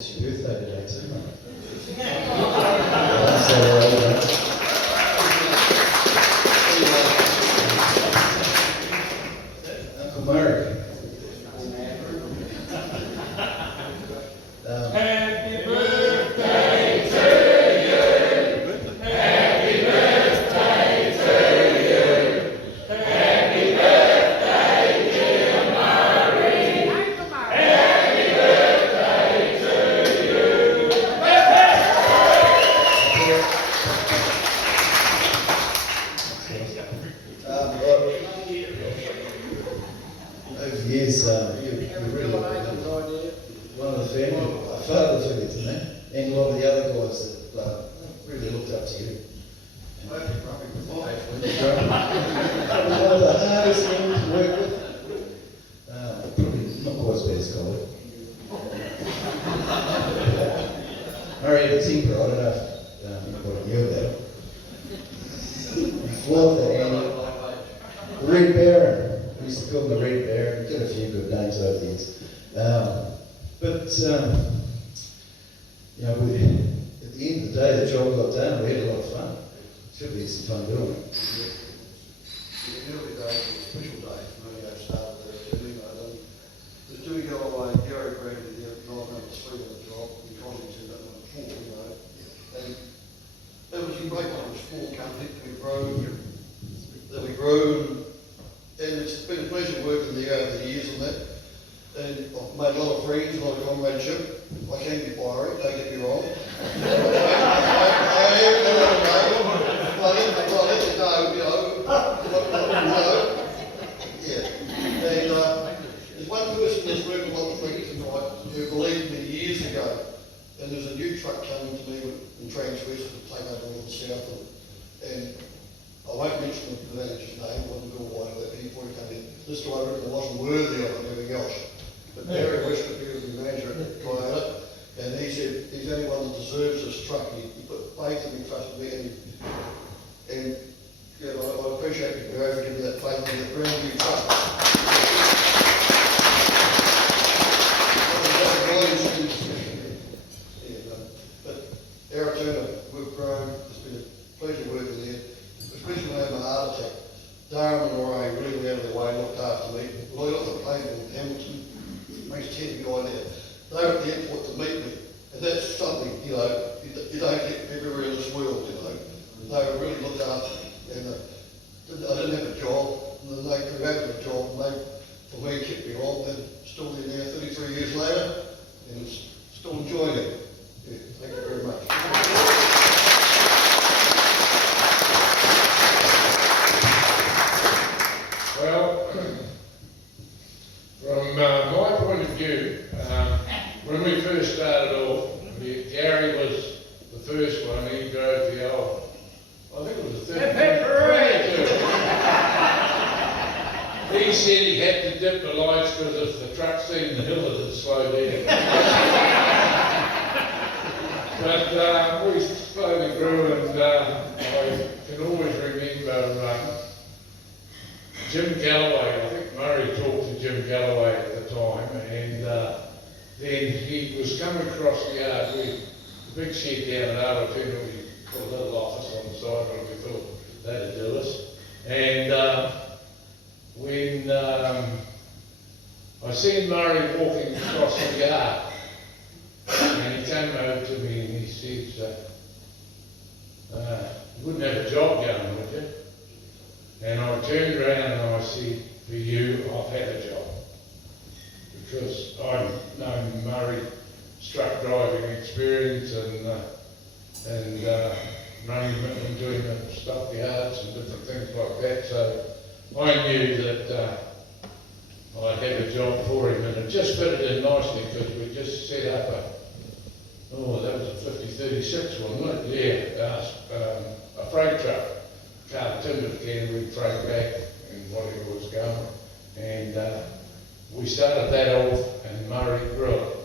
It's your birthday today too, mate. Uncle Murray. Happy birthday to you. Happy birthday to you. Happy birthday, dear Murray. Happy birthday to you. Over the years, you're really one of the family, father figures, isn't it? And a lot of the other guys that really looked up to you. One of the hardest things to work with. Probably not quite as bad as Colin. Murray had a temper, I don't know if anybody knew about it. He flogged the hand. The Red Baron. We used to call him the Red Baron. He got a few good names over the years. You know, at the end of the day, the job got done. We had a lot of fun. Should be some fun doing it. The early days were special days when I started there too. Just doing go away, Gary Bradley there, guy number 3 on the job, and Connie to that number 4, you know. And it was a great one, it was a small company that we grew, and it's been a pleasure working there over the years on that. And I've made a lot of friends, a lot of comradeship. I can be fiery, don't get me wrong. I'll let you know, you know. Yeah. And there's one person in this room I want to thank tonight who believed me years ago. And there's a new truck coming to me in Transwest to take over all the south. And I won't mention the manager's name, I wasn't going to lie to that before he came in. This guy really wasn't worthy of everything else. But Barry Westwood, who was the manager at Toyota, and he said he's the only one that deserves this truck. He put faith in me, trusted me, and yeah, I appreciate you, Barry, for giving that faith in that brand new truck. But Aratuna, we've grown. It's been a pleasure working there. Especially when I had my heart attack. Darren and Lorraine really went out of their way and looked after me. Lloyd off the plane in Hamilton, makes 10 guy there. They were at the airport to meet me. And that's something, you know, you don't get everywhere in this world, you know. They were really looked after me. And I didn't have a job. And then they created a job and they, for me, kept me on. And still there now, 33 years later, and still enjoying it. Yeah, thank you very much. Well, from my point of view, when we first started off, Gary was the first one. He drove the old, I think it was the 32. He said he had to dip the lights because if the truck seen the hill, it would slow down. But we slowly grew, and I can always remember Jim Galloway. I think Murray talked to Jim Galloway at the time, and then he was coming across the yard. The big shed down at Aratuna, we put a little office on the side, but we thought that'd do us. And when I seen Murray walking across the yard, and he came over to me and he said, you wouldn't have a job going, would you? And I turned around and I said, for you, I've had a job. Because I've known Murray truck driving experience and running and doing the stock yards and different things like that. So I knew that I'd have a job for him, and it just fitted in nicely because we just set up that was a 5036, wasn't it? Yeah, a freight truck. Car timber can we freight back and whatever was going. And we started that off and Murray grew it.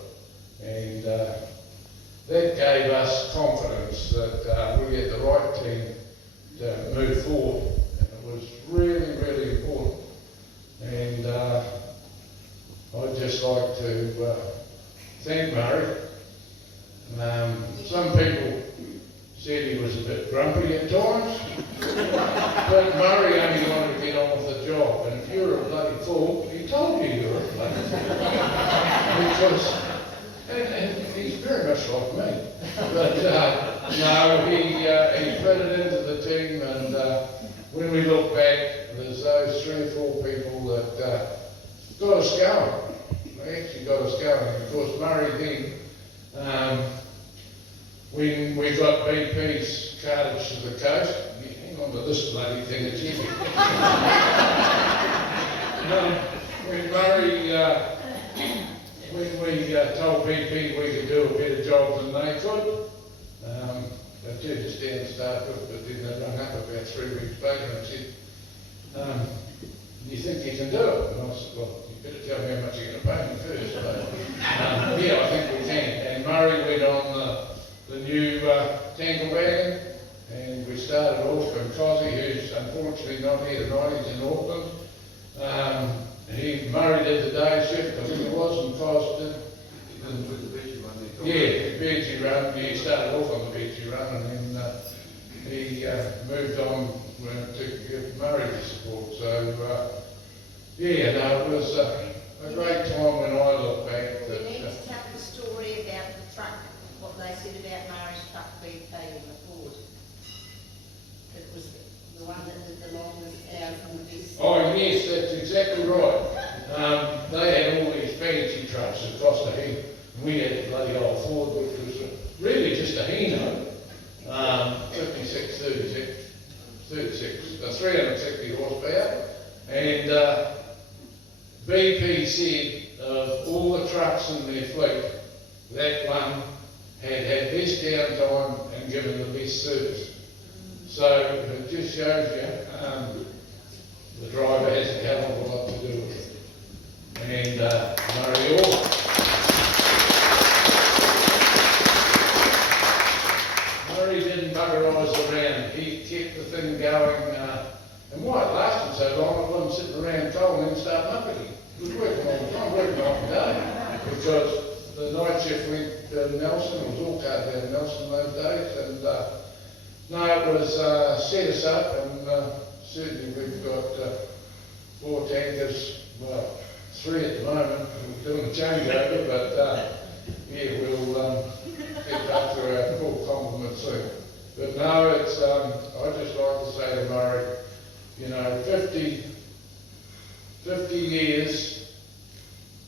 And that gave us confidence that we had the right team to move forward. And it was really, really important. And I'd just like to thank Murray Some people said he was a bit grumpy at times, but Murray only wanted to get on with the job, and if you were a bloody fool, he told you you were a bloody fool. Because, and he's very much like me, but no, he put it into the team, and when we look back, there's those 3 or 4 people that got us going. They actually got us going, and of course Murray then, when we got BP's cartage to the coast, hang on to this bloody thing, it's heavy. When Murray, when we told BP we could do a better job than they could, they turned us down to start with, but then they rung up about 3 weeks later and said, do you think you can do it? And I said, well, you better tell me how much you're going to pay me first. But, yeah, I think we can. And Murray went on the new tanker wagon, and we started off with Cosy, who's unfortunately not here tonight, he's in Auckland. Murray did the day shift, I think it was, and Cos did the veggie run. He started off on the veggie run, and then he moved on to give Murray the support. So, it was a great time when I look back. You need to tell the story about the truck, what they said about Murray's truck being paid in the Ford. It was the one that did the longest hours on the best. Oh yes, that's exactly right. They had all these fancy trucks that cost a heap. We had a bloody old Ford, which was really just a Hino, 360 horsepower, and BP said of all the trucks in their fleet, that one had best downtime and given the best service. So it just shows you the driver has a hell of a lot to do with it. And Murray also. Murray didn't bugger eyes around. He kept the thing going. And why it lasted so long, I wasn't sitting around cold and then starting up again. It was working all the time, working all the day. Because the night shift went to Nelson, it was all cut down Nelson those days. And no, it was set us up, and certainly we've got 4 tankers, well, 3 at the moment. We're doing a changeover, but we'll get up to our full complement soon. But no, it's, I'd just like to say to Murray, 50 years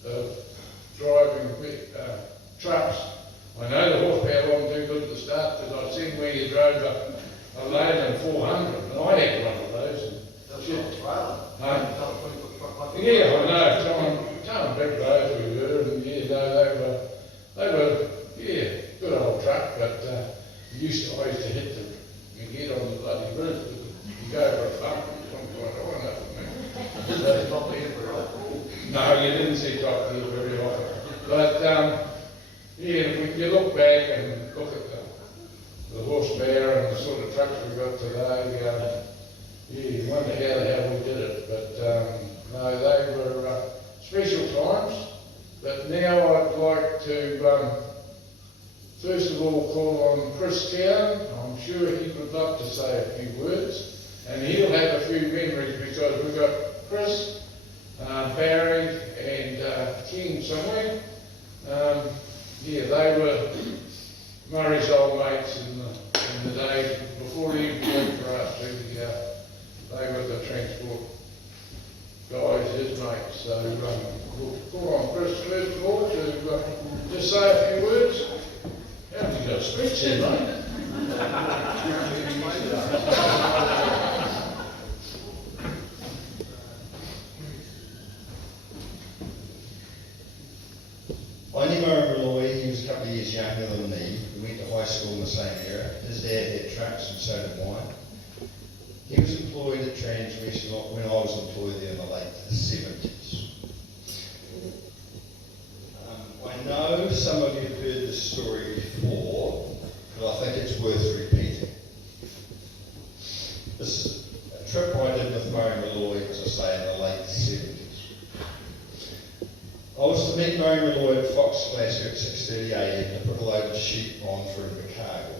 of driving trucks. I know the horsepower wasn't too good at the start, because I've seen where you drove a load in 400, and I had one of those. Yeah, I know. Tom big roads we were, and they were good old truck, but I used to hit them and get on the bloody roof. You go over a bump, no, you didn't see top gear very often. But if you look back and look at the horsepower and the sort of trucks we've got today, you wonder how the hell we did it. But no, they were special times. But now I'd like to first of all call on Chris Town. I'm sure he would love to say a few words, and he'll have a few memories, because we've got Chris, Barry and King somewhere. They were Murray's old mates in the days before he even worked for us. They were the transport guys, his mates. So we'll call on Chris first of all to just say a few words. Haven't you got a speech there, mate? I knew Murray Malloy. He was a couple of years younger than me. We went to high school in the same era. His dad had trucks, and so did mine. He was employed at Transwest when I was employed there in the late 70s. I know some of you have heard this story before, but I think it's worth repeating. This is a trip I did with Murray Malloy, as I say, in the late 70s. I was to meet Murray Malloy at Fox Glasgow at 6 6:30 a.m. to put a load of sheep on for him to cargo.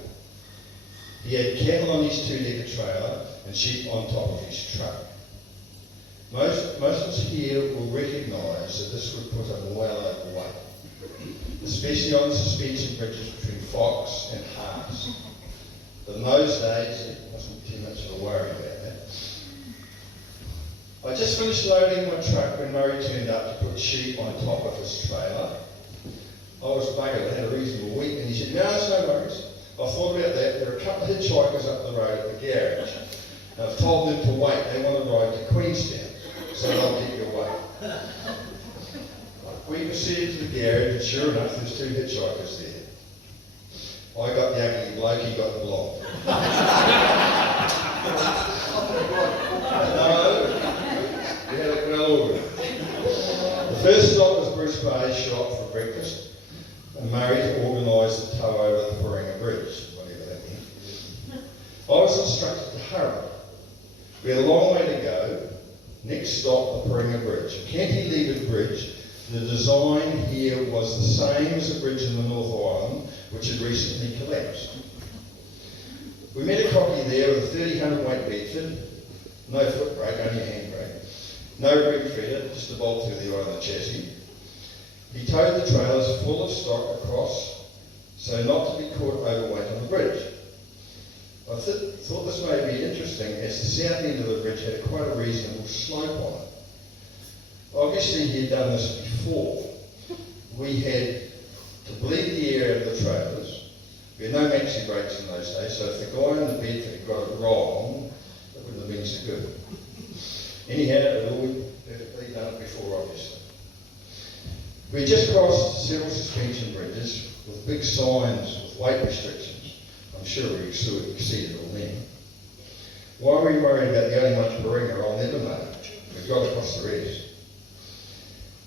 He had cattle on his 2-decker trailer and sheep on top of his truck. Most of us here will recognise that this would put him well overweight, especially on the suspension bridges between Fox and Haas. But in those days, it wasn't too much of a worry about that. I just finished loading my truck when Murray turned up to put sheep on top of his trailer. I was buggered, I had a reasonable week, and he said, no, it's no worries. I thought about that. There are a couple of hitchhikers up the road at the garage. And I've told them to wait. They want to ride to Queenstown, so they'll get you away. We proceeded to the garage, and sure enough, there's 2 hitchhikers there. I got the ugly bloke, he got the blonde. No, we had it well ordered. The first stop was Bruce Bay's shop for breakfast, and Murray organised the tow over the Paringa Bridge, whatever that meant. I was instructed to hurry. We had a long way to go. Next stop, the Paringa Bridge. A cantilevered bridge. The design here was the same as the bridge in the North Island, which had recently collapsed. We met a cocky there with a 30 weight Bedford, no foot brake, only a hand brake, no rig feeder, just a bolt through the eye of the chassis. He towed the trailers full of stock across, so not to be caught overweight on the bridge. I thought this may be interesting, as the south end of the bridge had quite a reasonable slope on it. Obviously he'd done this before. We had to bleed the air out of the trailers. We had no maxi brakes in those days, so if the guy in the Bedford had got it wrong, it wouldn't have been so good. Anyhow, it had all perfectly done it before, obviously. We had just crossed several suspension bridges with big signs with weight restrictions. I'm sure we exceeded all them. Why were we worried about the only one Paringa? I'll never know. We've got across the rest.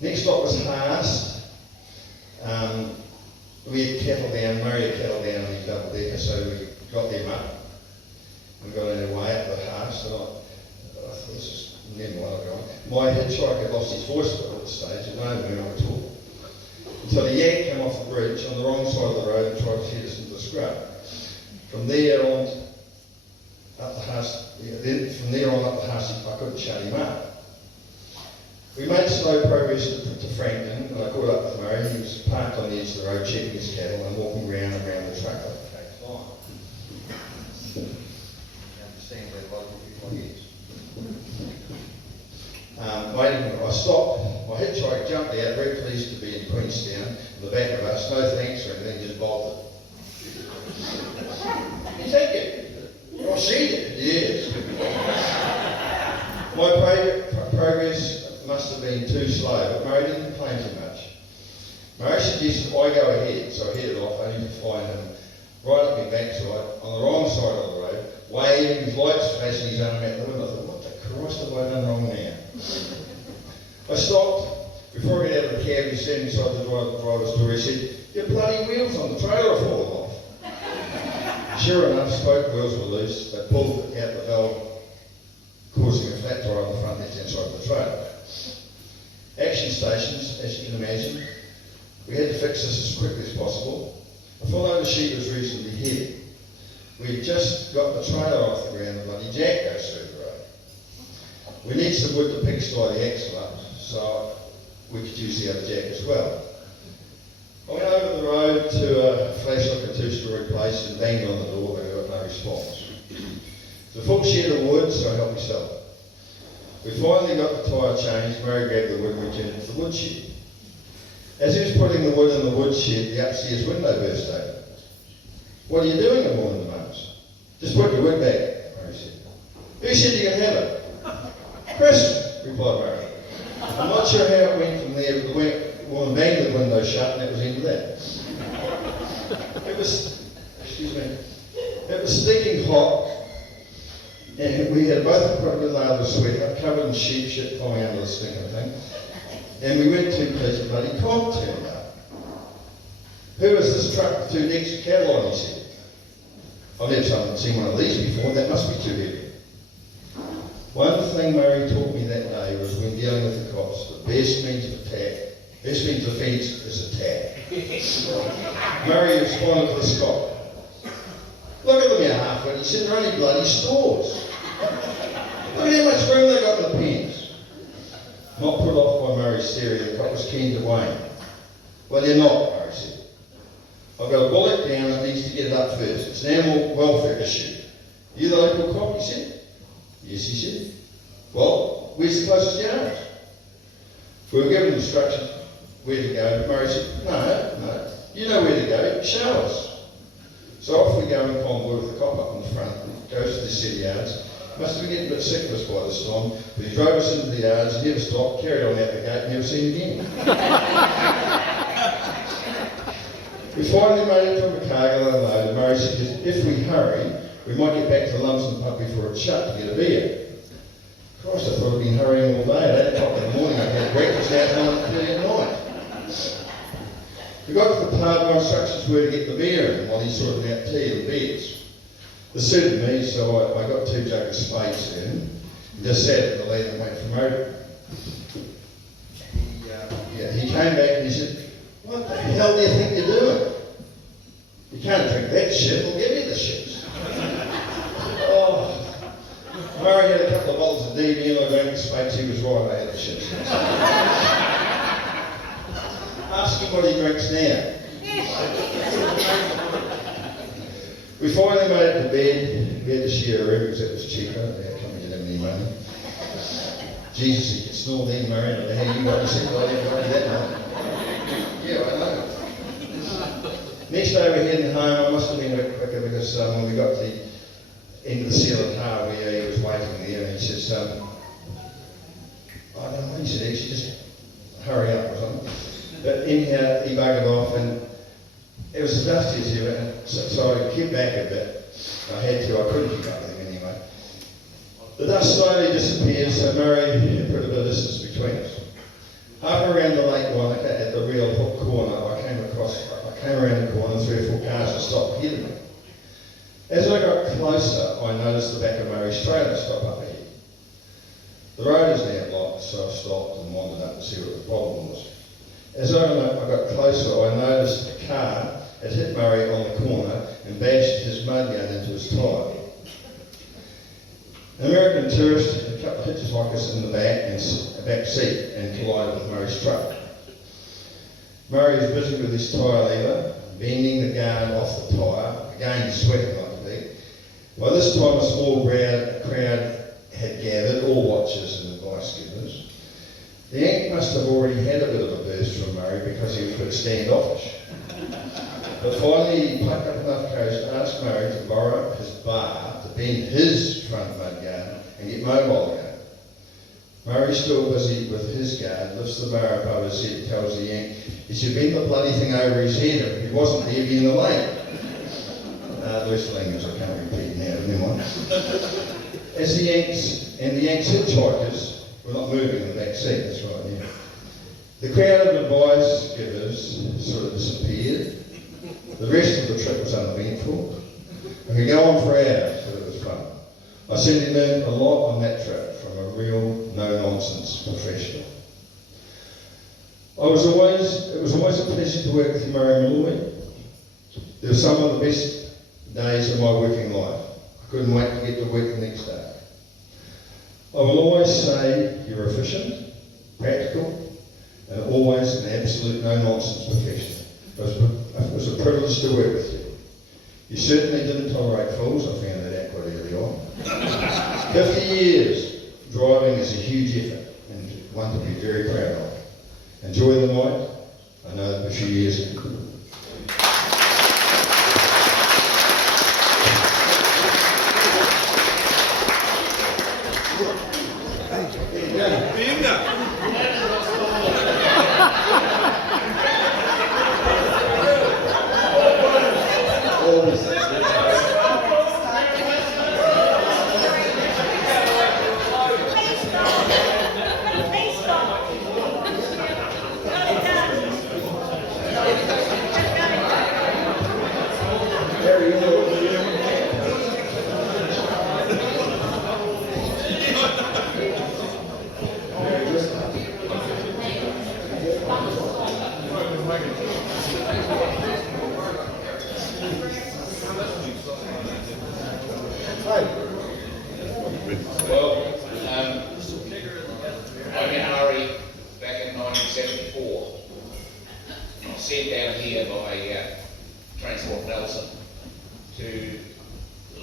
Next stop was Haas. We had cattle down, Murray had cattle down on his double decker, so we got them up. We got on our way up the Haas, and I thought this is never one of my hitchhiker lost his voice at the stage, and no one knew at all. Until a yak came off the bridge on the wrong side of the road and tried to head us into the scrub. From there on up the Haas, I couldn't shut him up. We made slow progress to Frankton, and I caught up with Murray. He was parked on the edge of the road checking his cattle and walking round and round the truck like a fake line. You understand where the local people is. I stopped, my hitchhiker jumped out, very pleased to be in Queenstown, in the back of us, no thanks or anything, just bolted. You take it? I'll see it. Yes. My progress must have been too slow, but Murray didn't complain too much. Murray suggested I go ahead, so I headed off, only to find him right up my backside, on the wrong side of the road, waving his lights flashing his arm out the window. I thought, what the Christ have I done wrong now? I stopped. Before I got out of the cab, he stood inside the driver's door. He said, your bloody wheels on the trailer are falling off. Sure enough, spoke wheels were loose. They pulled out the valve, causing a flat tire on the front left-hand side of the trailer. Action stations, as you can imagine, we had to fix this as quickly as possible. A full load of sheep was reasonably heavy. We had just got the trailer off the ground, the bloody jack goes through the road. We need some wood to pickstoy the axle up, so we could use the other jack as well. I went over the road to a flash-looking 2-storey place and banged on the door, but I got no response. It's a full shed of wood, so I helped myself. We finally got the tyre changed. Murray grabbed the wood and returned it to the woodshed. As he was putting the wood in the woodshed, the upstairs window burst open. What are you doing? I warned the mums. Just put your wood back, Murray said. Who said you could have it? Chris, replied Murray. I'm not sure how it went from there, but the woman banged the window shut and that was the end of that. It was stinking hot. And we had both put a little lather of sweat, covered in sheep shit falling under the stinking thing. And we went to place a bloody cop turned up. Who is this truck with 2 decks of cattle on, he said. I've never seen one of these before, that must be too heavy. One thing Murray taught me that day was when dealing with the cops, the best means of attack Best means defence is attack. Murray responded to the Scot. Look at them, you half-wit. He said, they're only bloody stores. Look at how much room they got in the pens. Not put off by Murray's theory, the cop was keen to wane. Well, you're not, Murray said. I've got a bullock down that needs to get it up first. It's an animal welfare issue. You the local cop, he said? Yes, he said. Well, where's the closest yard? We were given instructions where to go, but Murray said, no, you know where to go, show us. So off we go in convoy with the cop up in the front, and goes to the city yards. Must have been getting a bit sick of us by this time, but he drove us into the yards, never stopped, carried on out the gate, never seen again. We finally made it to Invercargill unloaded. Murray said, if we hurry, we might get back to Lumsden pub before it's shut to get a beer. Christ, I thought I'd been hurrying all day. At 8 o'clock in the morning, I had breakfast now at 9:30 at night. We got to the pub, my instructions were to get the beer in while he sorted out tea and beers. This suited me, so I got 2 jugs of spades in and just sat at the lead and waited for Murray. He came back and he said, what the hell do you think you're doing? You can't drink that shit, we'll give you the shits. Oh, Murray had a couple of bottles of DB and I drank the spades, he was right, I had the shits. Ask him what he drinks now. We finally made it to bed. We had to share a room because it was cheaper. Our company didn't have any money. Jesus, he could snore then, Murray. I don't know how you got to sleep like that night. Yeah, I know. Next day we're heading home. I must have been a bit quicker because when we got to the end of the sealer car where he was waiting there, and he says, I don't know, he said, actually just hurry up or something. But anyhow, he buggered off and it was as dusty as ever, so I kept back a bit. I had to, I couldn't keep up with him anyway. The dust slowly disappeared, so Murray put a bit of distance between us. Half around the lake Wanaka at the real hook corner, I came around the corner and 3 or 4 cars had stopped ahead of me. As I got closer, I noticed the back of Murray's trailer stop up ahead. The road is now blocked, so I stopped and wandered up to see what the problem was. As I got closer, I noticed a car had hit Murray on the corner and bashed his mud gun into his tyre. An American tourist had a couple of hitchhikers in the back seat and collided with Murray's truck. Murray was busy with his tyre lever, bending the guard off the tyre, again sweating like a pig. By this time a small crowd had gathered, all watchers and advice givers. The Yank must have already had a bit of a burst from Murray because he was a bit standoffish. But finally he plucked up enough courage to ask Murray to borrow his bar to bend his front mud guard and get mobile again. Murray, still busy with his guard, lifts the bar above his head and tells the Yank he should bend the bloody thing over his head if he wasn't heavy in the lane. Those language I can't repeat now, never mind. As the Yanks hitchhikers were not moving in the back seat, that's right, yeah. The crowd of advice givers sort of disappeared. The rest of the trip was uneventful. I could go on for hours, but it was fun. I certainly learned a lot on that trip from a real no-nonsense professional. It was always a pleasure to work with Murray Malloy. They were some of the best days of my working life. I couldn't wait to get to work the next day. I will always say you're efficient, practical, and always an absolute no-nonsense professional. It was a privilege to work with you. You certainly didn't tolerate fools, I found that out quite early on. 50 years driving is a huge effort and one to be very proud of. Enjoy the night. I know that a few years ago. Nelson to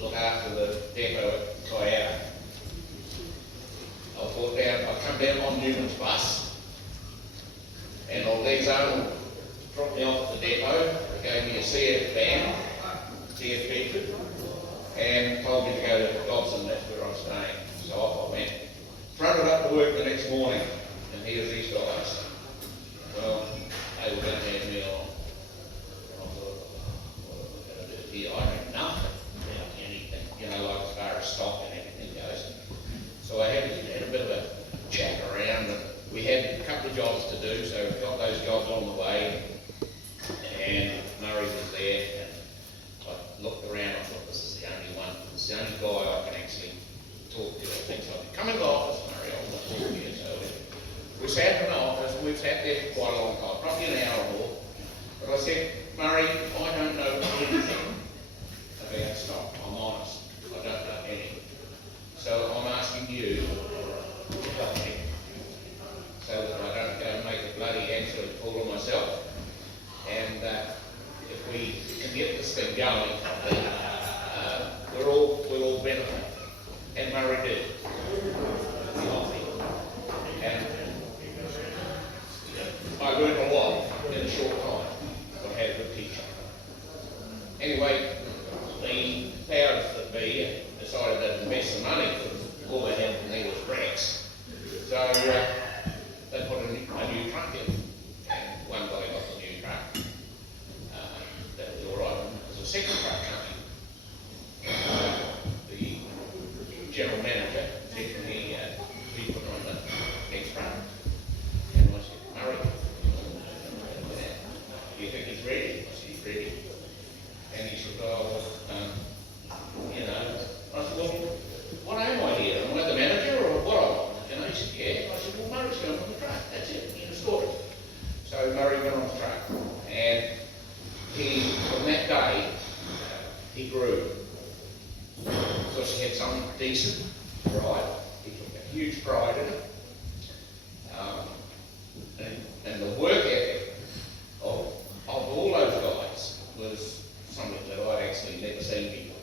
look after the depot at Kayara. I come down on Newman's bus, and old Lee's own dropped me off at the depot. They gave me a CF van, CF Bedford, and told me to go to Dobson, that's where I'm staying. So off I went. Fronted up to work the next morning, and here's these guys. Well, they were going to have me on. I thought, what am I going to do here? I know nothing about anything, like as far as stock and everything goes. So I had a bit of a chat around, and we had a couple of jobs to do, so we got those jobs on the way, and Murray was there, and I looked around, I thought, this is the only one, this is the only guy I can actually talk to. I think so. Come in the office, Murray, I want to talk to you. So we sat in the office, and we've sat there for quite a long time, probably an hour or more. But I said, Murray, I don't know anything about stock, I'm honest. I don't know anything. So I'm asking you to help me, so that I don't go and make a bloody absolute fool of myself. And if we can get this thing going, we'll all benefit. And Murray did. He helped me. And I learned a lot in a short time. I had a good teacher. Anyway, the powers that be decided to invest some money because all they had from there was bricks. So they put a new truck in. And one guy got the new truck. That was all right. There was a second truck coming. The general manager said to me, he put on the next truck. And I said, Murray, do you think he's ready? I said, he's ready. And he said, oh, I said, well, what am I here? Am I the manager or what am I? He said, yeah. I said, well, Murray's going on the truck. That's it. End of story. So Murray went on the truck, and from that day, he grew. Because he had something decent, right? He took a huge pride in it. And the work ethic of all those guys was something that I'd actually never seen before.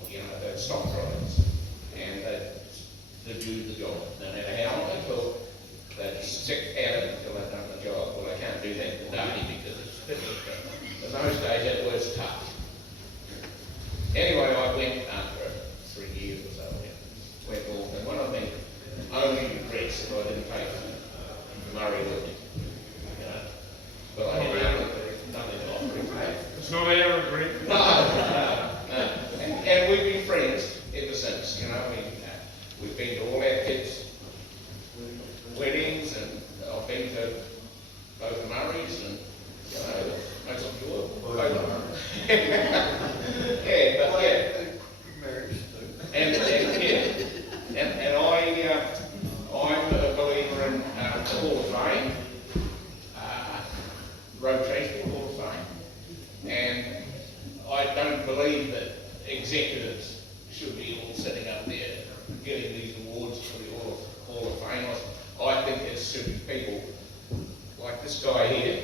They'd stock riders, and they'd do the job. No matter how long they took, they'd stick at it until they'd done the job. Well, they can't do that today because it's different. In those days, that was tough. Anyway, I went after 3 years or so, went off, and one of the only regrets that I didn't take Murray with me. But I had nothing to offer. It's not our regret. No. And we've been friends ever since. We've been to all our kids' weddings, and I've been to both the Murrays, and most enjoyable. Yeah, but yeah. And I'm a believer in the Hall of Fame, Road Transport Hall of Fame, and I don't believe that executives should be all sitting up there getting these awards for the Hall of Fame. I think there's certain people like this guy here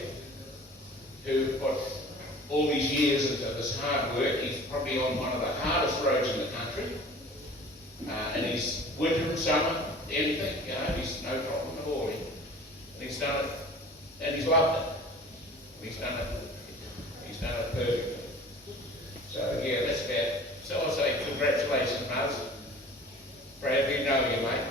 who put all these years into this hard work. He's probably on one of the hardest roads in the country, and he's winter and summer, anything, he's no problem at all. And he's done it, and he's loved it. He's done it perfectly. So yeah, that's about it. So I say congratulations, Muzz. Proud to know you, mate.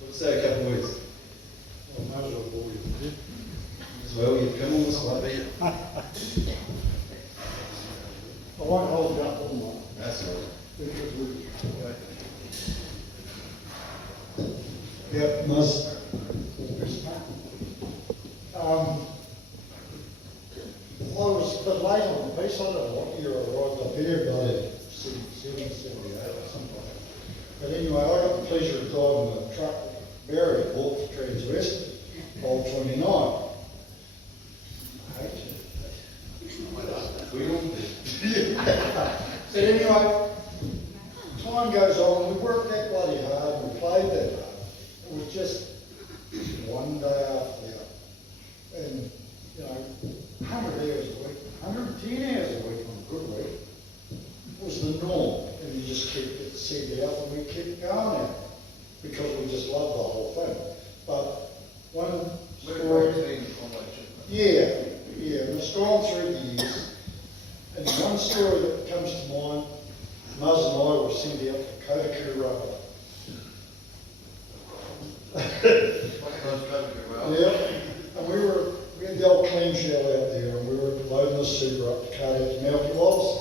Let's say a couple of words. Well, might as well bore you with it. As well, you've come all this way. I won't hold you up all night. That's all right. Because yep, must. I was a bit late on the piece. I don't know what year I arrived up here, but 77, 78 or something like that. But anyway, I got the pleasure of driving the truck Barry bought for Transwest, Old 29. I hate it. We all did. But anyway, time goes on, we worked that bloody hard, we played that hard. It was just one day after the other. And, you know, 100 hours a week, 110 hours a week on a good week was the norm. And you just kept it set out and we kept going out because we just loved the whole thing. But one story, yeah, and it's gone through the years. And one story that comes to mind, Muzz and I were sent out to Kotaku rubber. Yeah, and we had the old clean shell out there, and we were loading the super up to cart out to Milky Wallace.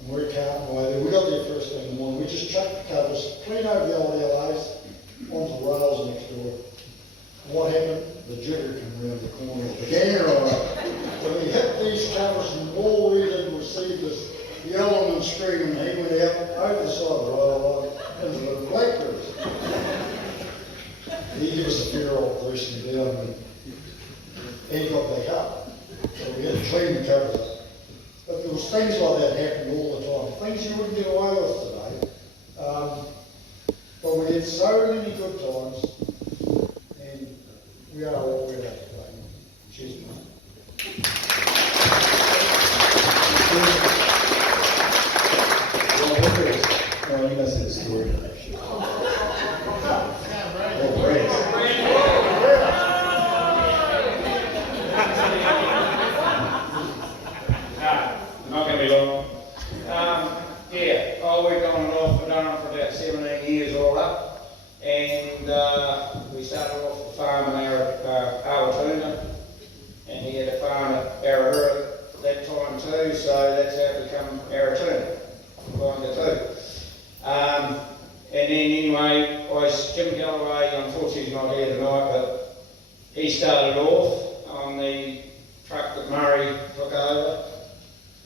And we were carting away there. We got there first thing in the morning. We just chucked the covers clean over the old LAs onto the rails next door. And what happened? The jigger came around the corner of the ganger on it. When we hit these covers, and all we did was see this yelling and screaming. He went out over the side of the rail line into the blackberries. He gave us a fair old loosening down and he got back up. So we had to clean the covers up. But there was things like that happening all the time. Things you wouldn't get away with today. But we had so many good times and we are what we are today. Cheers, mate. Well, you must have a story. Oh, great. Not going to be long. Yeah, I worked on and off, I've done it for about 17 years all up. And we started off the farm in Aratuna. And he had a farm at Aratuna at that time too, so that's how it became Aratuna. Combined the two. And then anyway, Jim Galloway, unfortunately he's not here tonight, but he started off on the truck that Murray took over.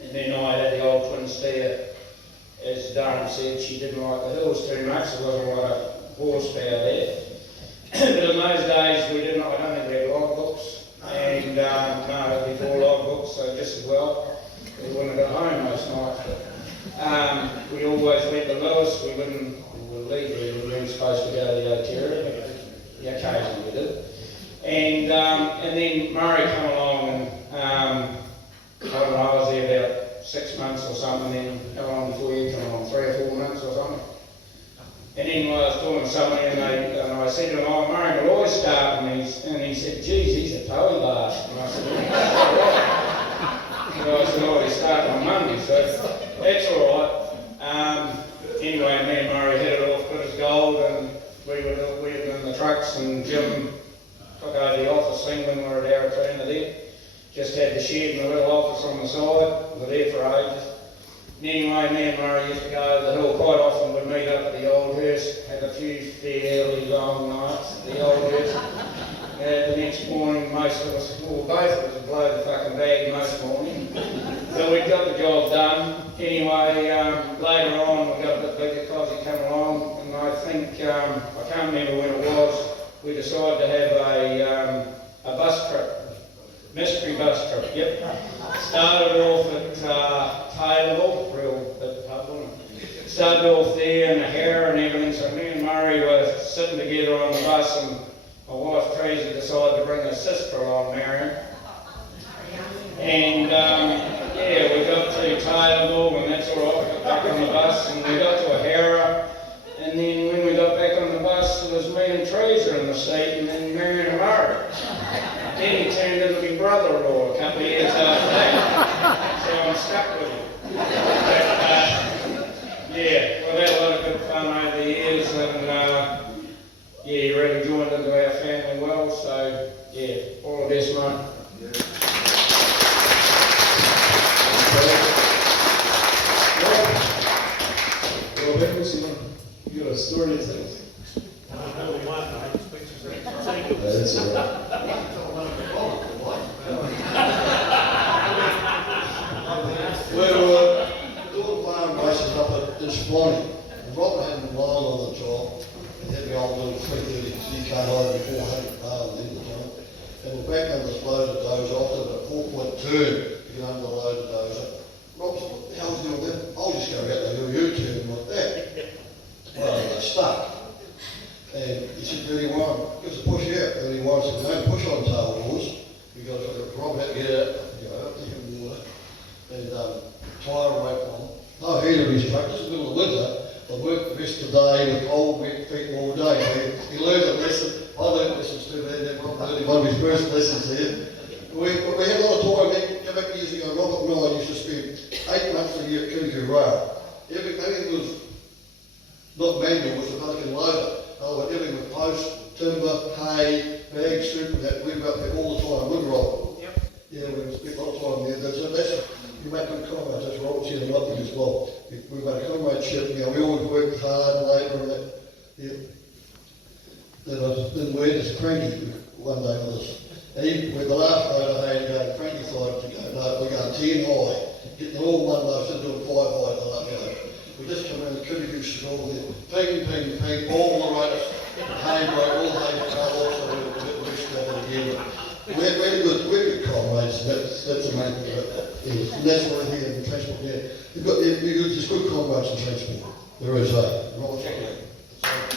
And then I had the old twin steer, as Darren said, she didn't like the hills too much, there wasn't a lot of horsepower there. But in those days I don't think we had log books, and no, before log books, so just as well, we wouldn't have got home most nights. But, we always went to Lewis, we weren't supposed to go to the Oteria, but occasionally we did. And then Murray came along and I don't know, I was there about 6 months or something, then how long before you come along, 3 or 4 months or something. And then I was talking to somebody and I said to him, oh, Murray will always start, and he said, geez, he's a towing last. And I said, well, I said, oh, he's starting on Monday, so that's all right. Anyway, me and Murray hit it off, good as gold, and we were in the trucks, and Jim took over the office thing when we were at Aratuna there. Just had the shed and a little office on the side. We were there for ages. And anyway, me and Murray used to go over the hill quite often. We'd meet up at the old hearse, have a few fairly long nights at the old hearse. The next morning, most of us, well, both of us would blow the fucking bag most morning. So we got the job done. Anyway, later on, we got a bit bigger because he came along, and I think, I can't remember when it was, we decided to have a bus trip. Mystery bus trip, yep. Started off at Taylorville, real big pub, wasn't it? Started off there in the hair and everything, so me and Murray were sitting together on the bus, and my wife Tracy decided to bring her sister along, Marion. And yeah, we got to Taylorville, and that's all right, we got back on the bus, and we got to O'Hara, and then when we got back on the bus, it was me and Tracy in the seat, and then Marion and Murray. Then he turned into my brother-in-law a couple of years after that, so I'm stuck with him. But, yeah, we've had a lot of good fun over the years, and yeah, he really joined into our family well, so yeah, all the best, mate. Well, Nicholson, you got a story to tell? That's all right. We were doing farm races up at this morning, and Robert had been lying on the job, and had the old little 330 CK over 400 pounds in the time, and we're back on this loaded dozer after about 4-point turn to get under the loaded dozer. Rob said, what the hell's doing that? I'll just go out the hill U-turn like that. Well, they stuck. And he said, 31, give us a push out. one of his first lessons here. We had a lot of time, go back years ago, Robert and I used to spend 8 months a year at Kinniku Rail. Everything was not manual, it was a fucking loader. Everything was post, timber, hay, bag, soup, and that, we were up there all the time, wood roll. Yep. Yeah, we spent a lot of time there. You make good comrades, that's Robert's here tonight as well. We've got a comradeship, we always worked hard, labour and that. Yeah. Then we had this Cranky one day with us. And with the last load of hay to go, Cranky decided to go, no, we're going 10 high. Getting all one load, instead of doing 5 high the last load. We just come around the Kinniku store there, ping, all the riders, hay broke, all the hay fell off, so we reached that again. We're good comrades, that's the main thing. And that's why we're here in transport there. There's good comrades in transport. There is, Right.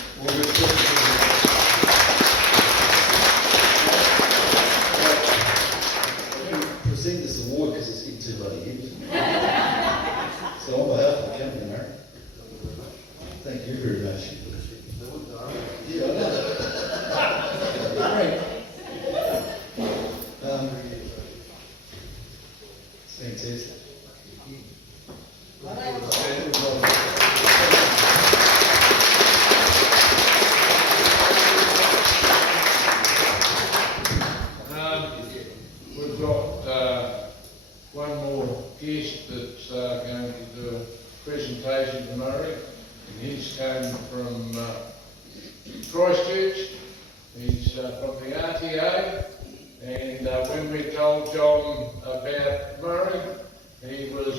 Present this award because it's getting too bloody heavy. So on behalf of the company, Mark, thank you very much. Yeah, I know that. Great. Fantastic. We've got one more guest that's going to do a presentation to Murray. And he's come from Christchurch. He's from the RTA. And when we told John about Murray, he was